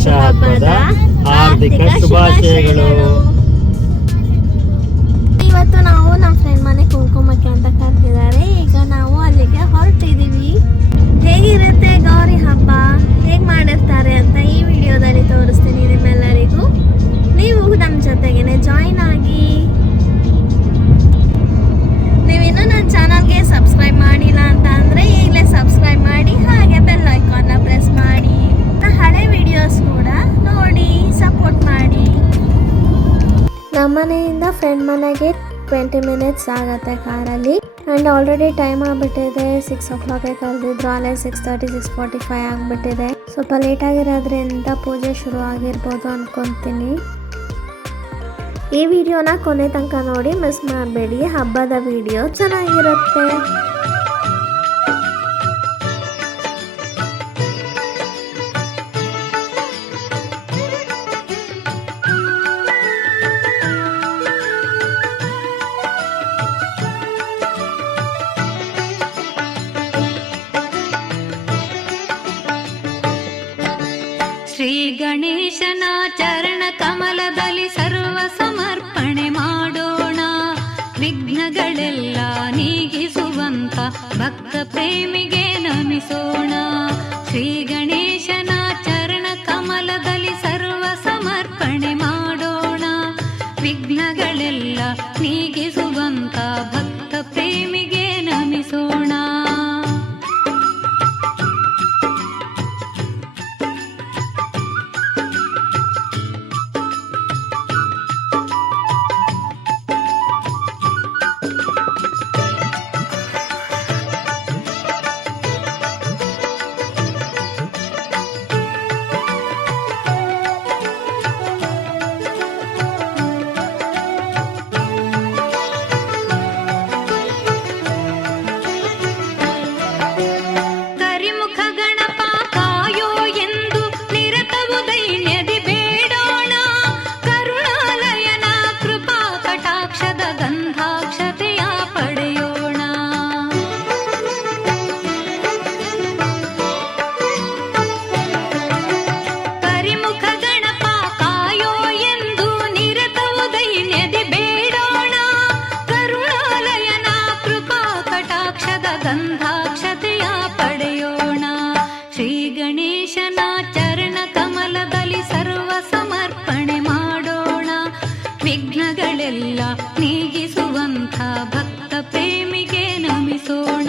ಗಣೇಶ ಹಬ್ಬದ ಹಾರ್ದಿಕ ಶುಭಾಶಯಗಳು. ಇವತ್ತು ನಾವು ನಮ್ಮ ಫ್ರೆಂಡ್ ಮನೆ ಕುಂಕುಮಕ್ಕೆ ಅಂತ ಕರೆದಿದ್ದಾರೆ. ಈಗ ನಾವು ಅಲ್ಲಿಗೆ ಹೊರಟಿದ್ದೀವಿ. ಹೇಗಿರುತ್ತೆ ಗೌರಿ ಹಬ್ಬ, ಹೇಗೆ ಮಾಡಿರ್ತಾರೆ ಅಂತ ಈ ವಿಡಿಯೋದಲ್ಲಿ ತೋರಿಸ್ತೀನಿ ನಿಮ್ಮೆಲ್ಲರಿಗೂ. ನೀವು ನಮ್ಮ ಜೊತೆಗೇನೆ ಜಾಯಿನ್ ಆಗಿ. ನೀವಿನ್ನೂ ನನ್ನ ಚಾನಲ್ಗೆ ಸಬ್ಸ್ಕ್ರೈಬ್ ಮಾಡಿಲ್ಲ ಅಂತ ಅಂದರೆ ಈಗಲೇ ಸಬ್ಸ್ಕ್ರೈಬ್ ಮಾಡಿ, ಹಾಗೆ ಬೆಲ್ ಐಕಾನ್ನ ಪ್ರೆಸ್ ಮಾಡಿ. ಹಳೆ ವಿಡಿಯೋಸ್ ಕೂಡ ನೋಡಿ ಸಪೋರ್ಟ್ ಮಾಡಿ. ನಮ್ಮನೆಯಿಂದ ಫ್ರೆಂಡ್ ಮನೆಗೆ 20 ಮಿನಿಟ್ಸ್ ಆಗುತ್ತೆ ಕಾರಲ್ಲಿ. ಆ್ಯಂಡ್ ಆಲ್ರೆಡಿ ಟೈಮ್ ಆಗಿಬಿಟ್ಟಿದೆ. 6 o'clock ಕರೆದಿದ್ರು, ಅಲ್ಲೇ 6:30 6:45 ಆಗಿಬಿಟ್ಟಿದೆ. ಸ್ವಲ್ಪ ಲೇಟ್ ಆಗಿರೋದ್ರಿಂದ ಪೂಜೆ ಶುರು ಆಗಿರ್ಬೋದು ಅನ್ಕೊತೀನಿ. ಈ ವಿಡಿಯೋನ ಕೊನೆ ತನಕ ನೋಡಿ, ಮಿಸ್ ಮಾಡಬೇಡಿ. ಹಬ್ಬದ ವಿಡಿಯೋ ಚೆನ್ನಾಗಿರುತ್ತೆ. ಶ್ರೀ ಗಣೇಶನ ಚರಣ ಕಮಲದಲ್ಲಿ ಸರ್ವ ಸಮರ್ಪಣೆ ಮಾಡೋಣ. ವಿಘ್ನಗಳೆಲ್ಲ ನೀಗಿಸುವಂತ ಭಕ್ತ ಪ್ರೇಮಿಗೆ ನಮಿಸೋಣ. ಶ್ರೀ ಗಣೇಶನ ಚರಣ ಕಮಲದಲ್ಲಿ ಸರ್ವ ಸಮರ್ಪಣೆ ಮಾಡೋಣ. ವಿಘ್ನಗಳೆಲ್ಲ ನೀಗಿಸುವಂತ ಭಕ್ತ ಪ್ರೇಮಿಗೆ ನಮಿಸೋಣ. ಗಂಧಾಕ್ಷತೆಯ ಪಡೆಯೋಣ. ಶ್ರೀ ಗಣೇಶನ ಚರಣ ಕಮಲದಲ್ಲಿ ಸರ್ವ ಸಮರ್ಪಣೆ ಮಾಡೋಣ. ವಿಘ್ನಗಳೆಲ್ಲ ನೀಗಿಸುವಂಥ ಭಕ್ತ ಪ್ರೇಮಿಗೆ ನಮಿಸೋಣ.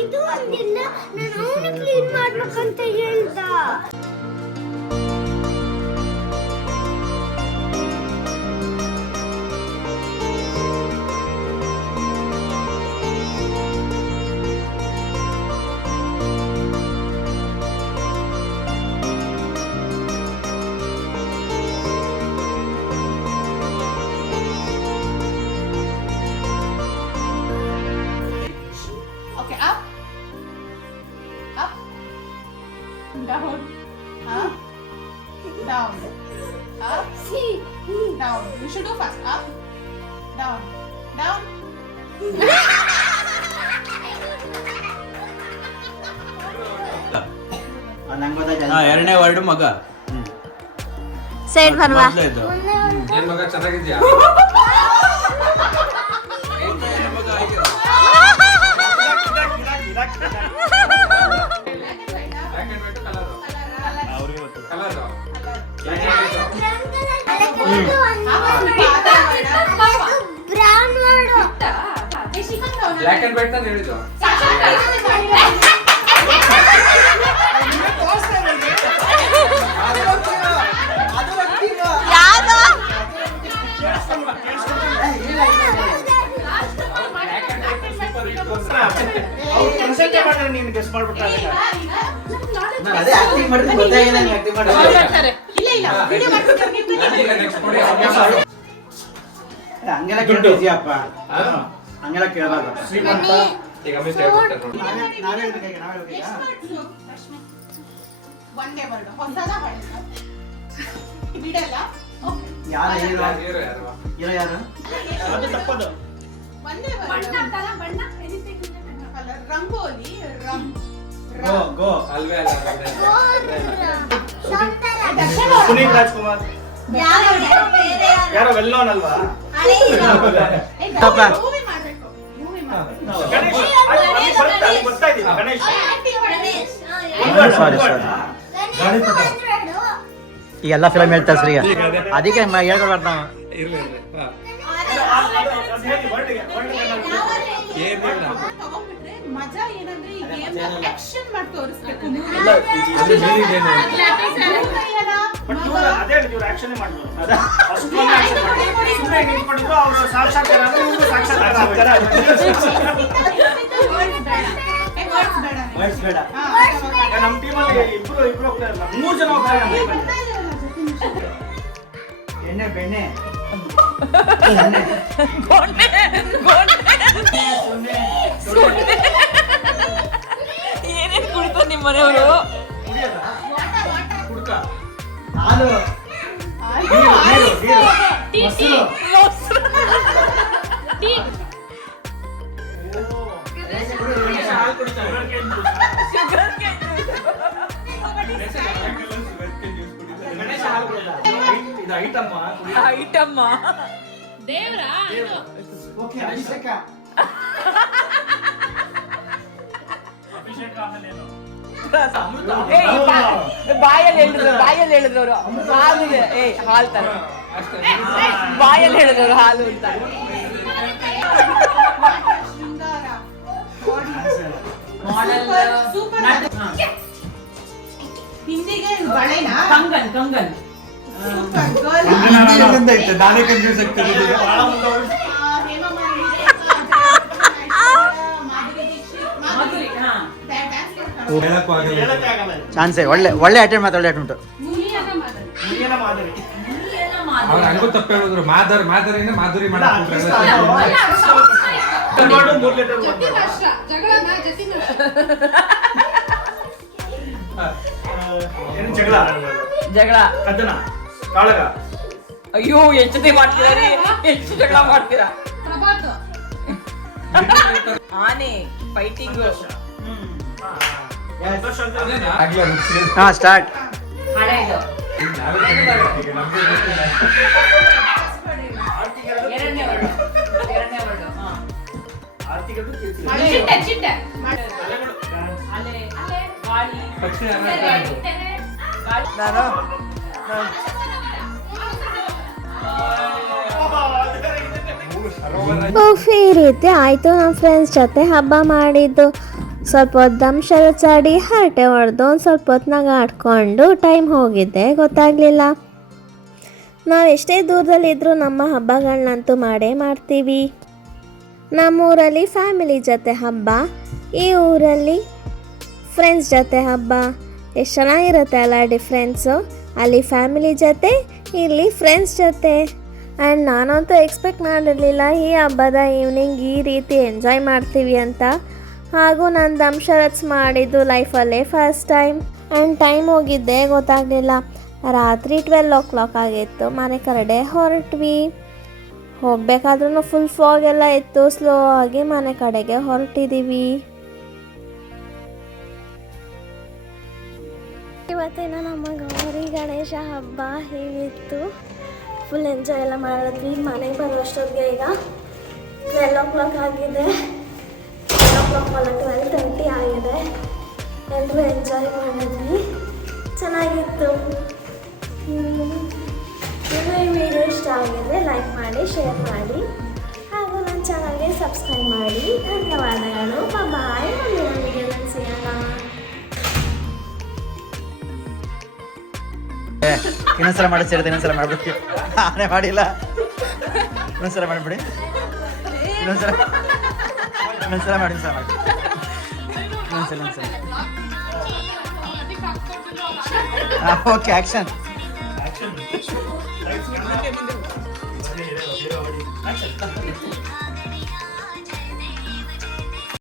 ಇದು ಒಂದಿನ ನಾನು ಅವನು ಕ್ಲೀನ್ ಮಾಡ್ಬೇಕಂತ ಹೇಳ್ದ. Down, up, down, up, down. You should do fast. Up, down, down. ಎರಡನೇ ವರ್ಡ್ ಮಗ. ಸೈಡ್ ಬರ್ವಾ. ಏನ್ ಮಗ ಚೆನ್ನಾಗಿದ್ಯಾ? ಬ್ಲ್ಯಾಕ್ ಅಂಡ್ ವೈಟ್ ಅಂತ ಹೇಳಿದ್ದು. ಮಾಡಿದ್ರೆ ನೀನು ಗೆಸ್ ಮಾಡ್ಬಿಟ್ರೆ ನಾನು ಅದೇ ಆಕ್ಟಿಂಗ್ ಮಾಡಿದ್ರೆ ಗೊತ್ತಾಗಿಲ್ಲ ನೀವು ಆಕ್ಟಿಂಗ್ ಮಾಡಿದ್ರೆ ಇಲ್ಲ ವಿಡಿಯೋ ಮಾಡ್ತಿದ್ದಾರೆ ಈಗ ನೆಕ್ಸ್ಟ್ ಕೊಡಿ ಹಂಗೆಲ್ಲ ಕೇಳ್ತಿದ್ಯಪ್ಪ ಹಂಗೆಲ್ಲ ಕೇಳಬಾರ್ದು ಶ್ರೀಮಂತ ಈಗ ಮಿಸ್ ಹೇಳ್ಬಿಟ್ಟೆ ನೋಡಿ ನಾವೇ ಹೇಳ್ಬೇಕಾ ಒಂದೇ ವರ್ಡ್ ಹೊಸದ ಹಳೆದ ಬಿಡಲ್ಲ ಯಾರು ಹೀರೋ ಹೀರೋ ಯಾರು ಹೀರೋ ಯಾರು ಅದು ತಪ್ಪದು. ಒಂದೇ ವರ್ಡ್ ಕಲರ್ ರಂಗೋಲಿ ರಂ ಗೋ ಗೋ ಅಲ್ವೇ ಅಲ್ಲ ಪುನೀತ್ ರಾಜ್ಕುಮಾರ್ ಯಾರೋ ವೆಲ್ ನೋನ್ ಅಲ್ವಾ? ಮೂವಿ ಮಾಡ್ಬೇಕು ಗಣೇಶ್ ಅದು ಗೊತ್ತಾಯ್ತು ಗಣೇಶ್. ಸಾರಿ ಈಗ ಎಲ್ಲ ಫಿಲಮ್ ಹೇಳ್ತಾರೆ ಸರ್ ಈಗ ಅದಕ್ಕೆ ಹೇಳ್ಕೊಡ್ಬಾರ್ದು ನಾವು ಇರ್ಲಿ ಹಾ ಅದು ಹೇಳಿ ವರ್ಡ್ಗೆ ಏನಿಲ್ಲ ತಗೊಂಡ್ಬಿಟ್ರೆ ಮಜಾ ಏನಂದ್ರೆ ಈ ಗೇಮ್ ಆಕ್ಷನ್ ಮಾಡಿ ತೋರಿಸ್ಬೇಕು ಅದು meaning ಏನು ಬಟ್ ಇವ್ರು ಅದೇ ಹೇಳಿದ್ರು, ಇವ್ರು ಆಕ್ಷನ್ ಮಾಡಿದ್ರು. ಅಷ್ಟು ಆಕ್ಷನ್ ಮಾಡಿದ್ರು. ಸುಮ್ಮನೆ ನಿಂತ್ಕೊಂಡಿದ್ರು, ಅವರು ಸಾಕ್ಷಾತ್ಕಾರ ಅಂದ್ರೆ ಇವ್ರು ಸಾಕ್ಷಾತ್ಕಾರ ವರ್ಡ್ಸ್ ಬೇಡ ನಮ್ಮ ಟೀಮಲ್ಲಿ ಇಬ್ರು ಹೋಗ್ತಾ ಇಲ್ಲ, 3 ಜನ ಹೋಗ್ತಾ ಇಲ್ಲ ನಮ್ಮ ಟೀಮಲ್ಲಿ. ಎಣ್ಣೆ ಬೆಣ್ಣೆ ಏನೇನ್ ಕುಡಿತಾರೆ ನಿಮ್ಮ ಮನೆಯವರು? ಕುಡಿಯೋದಾ? ಕುಡ್ಕ. ಹಾಲು ನೀರು ಮೊಸರು ಗಣೇಶ ಹಾಲು ಕುಡಿತಾನೆ. ಗಣೇಶ ಹಾಲು ಕುಡಿತಾನೆ. ಇದು ಐಟಮ್ ಐಟಮ್ಮ ಓಕೆ ಅಭಿಷೇಕ ಅಭಿಷೇಕ ಆಮೇಲೆ ಏನು? ಬಾಯಲ್ಲಿ ಹೇಳಿದ್ರು ಅವರು ಹಾಲು ಹಾಲು ತರ ಅಷ್ಟೇ ಬಾಯಲ್ಲಿ ಹೇಳಿದ್ರು ಹಾಲು ಅಂತ. ಶೃಂಗಾರ ಸೂಪರ್ ಹಿಂದಿಗೆ ಬಳೆನಾ ಕಂಗನ್ ಸೂಪರ್ ನಾನೇ ಕನ್ಫ್ಯೂಸ್ ಆಗ್ತದೆ ಬಹಳ ಮುಂದೆ ಹೋಗಿ. ಹೇಳಕ್ಕೂ ಆಗಲ್ಲ ಹೇಳಕ್ಕೆ ಆಗಲ್ಲ ಇದು. ಚಾನ್ಸೇ ಒಳ್ಳೆ ಅಟೆಂಡ್ ಮಾತು ಒಳ್ಳೆ ಅಟೆಂಪ್ಟ್ ಮುನಿಯನ ಮಾದರಿ. ಅವ್ರು ಹಂಗೂ ತಪ್ಪು ಹೇಳಿದ್ರು ಮಾದರಿನ ಮಾಧುರಿ ಮಾಡಕ್ಕೆ ಒಂದು word, 3 letter ಒಂದು word. ಏನು ಜಗಳ? ಕದ್ದನ? ಕಾಳಗ? ಅಯ್ಯೋ ಎಷ್ಟು ಜೊತೆ ಮಾಡ್ತೀರಾ ರೀ, ಎಷ್ಟು ಜಗಳ ಮಾಡ್ತೀರಾ? ಆನೆ ಫೈಟಿಂಗ್ ಹಾ ಸ್ಟಾರ್ಟ್ ಹಳೆದು ಎರಡನೇ ವರ್ಡ್ ಆರ್ತಿಗದು ಕೀರ್ತಿ. ಅಲೆ ಗಾಳಿ ಪಕ್ಷಿ ನಾನು ಈ ರೀತಿ ಆಯಿತು ನಮ್ಮ ಫ್ರೆಂಡ್ಸ್ ಜೊತೆ ಹಬ್ಬ ಮಾಡಿದ್ದು. ಸ್ವಲ್ಪ ಹೊತ್ತು ದಂಶರಚಾಡಿ ಹರಟೆ ಹೊಡೆದು ಒಂದು ಸ್ವಲ್ಪ ಹೊತ್ನಾಗ ಆಡ್ಕೊಂಡು ಟೈಮ್ ಹೋಗಿದ್ದೆ ಗೊತ್ತಾಗಲಿಲ್ಲ. ನಾವು ಎಷ್ಟೇ ದೂರದಲ್ಲಿದ್ದರೂ ನಮ್ಮ ಹಬ್ಬಗಳನ್ನಂತೂ ಮಾಡೇ ಮಾಡ್ತೀವಿ. ನಮ್ಮೂರಲ್ಲಿ ಫ್ಯಾಮಿಲಿ ಜೊತೆ ಹಬ್ಬ, ಈ ಊರಲ್ಲಿ ಫ್ರೆಂಡ್ಸ್ ಜೊತೆ ಹಬ್ಬ. ಎಷ್ಟು ಚೆನ್ನಾಗಿರುತ್ತೆ ಅಲ್ಲ ಡಿಫ್ರೆನ್ಸು, ಅಲ್ಲಿ ಫ್ಯಾಮಿಲಿ ಜೊತೆ ಇಲ್ಲಿ ಫ್ರೆಂಡ್ಸ್ ಜೊತೆ. ಆ್ಯಂಡ್ ನಾನಂತೂ ಎಕ್ಸ್ಪೆಕ್ಟ್ ಮಾಡಿರಲಿಲ್ಲ ಈ ಹಬ್ಬದ ಈವ್ನಿಂಗ್ ಈ ರೀತಿ ಎಂಜಾಯ್ ಮಾಡ್ತೀವಿ ಅಂತ. ಹಾಗೂ ನಾನು ದಂಶರತ್ಸ್ ಮಾಡಿದ್ದು ಲೈಫಲ್ಲೇ ಫಸ್ಟ್ ಟೈಮ್. ಆ್ಯಂಡ್ ಟೈಮ್ ಹೋಗಿದ್ದೆ ಗೊತ್ತಾಗಲಿಲ್ಲ. ರಾತ್ರಿ 12 o'clock ಆಗಿತ್ತು. ಮನೆ ಕಡೆ ಹೊರಟ್ವಿ. ಹೋಗಬೇಕಾದ್ರೂ ಫುಲ್ ಫಾಗ್ ಎಲ್ಲ ಇತ್ತು. ಸ್ಲೋ ಆಗಿ ಮನೆ ಕಡೆಗೆ ಹೊರಟಿದ್ದೀವಿ. ಇವತ್ತಿನ ನಮ್ಮ ಗೌರಿ ಗಣೇಶ ಹಬ್ಬ ಹೀಗಿತ್ತು. ಫುಲ್ ಎಂಜಾಯ್ ಎಲ್ಲ ಮಾಡಿದ್ವಿ. ಮನೆಗೆ ಬರುವಷ್ಟೊತ್ತಿಗೆ ಈಗ 12 o'clock ಆಗಿದೆ. 12 o'clock ಅಲ್ಲ 12:30 ಆಗಿದೆ. ಎಲ್ಲರೂ ಎಂಜಾಯ್ ಮಾಡಿದ್ವಿ, ಚೆನ್ನಾಗಿತ್ತು. ಇನ್ನು ಈ ವಿಡಿಯೋ ಇಷ್ಟ ಆಗಿದ್ರೆ ಲೈಕ್ ಮಾಡಿ, ಶೇರ್ ಮಾಡಿ, ಹಾಗೂ ನನ್ನ ಚಾನಲ್ಗೆ ಸಬ್ಸ್ಕ್ರೈಬ್ ಮಾಡಿ. ಧನ್ಯವಾದಗಳು. ಬಾಯ್. ಮುಂದಿನ ವಿಡಿಯೋದಲ್ಲಿ ಸಿಗೋಣ. ಇನ್ನೊಂದ್ಸಲ ಮಾಡಿ ಸೇರಿದೆ, ಇನ್ನೊಂದ್ಸಲ ಮಾಡ್ಬಿಡ್ತೀವಿ. ಆನೆ ಮಾಡಿಲ್ಲ, ಇನ್ನೊಂದ್ಸಲ ಮಾಡಿಬಿಡಿ. ಇನ್ನೊಂದ್ಸಲ ಮಾಡಿ. ಇನ್ನೊಂದ್ಸಲ ಓಕೆ ಆಕ್ಷನ್ ಆಕ್ಷನ್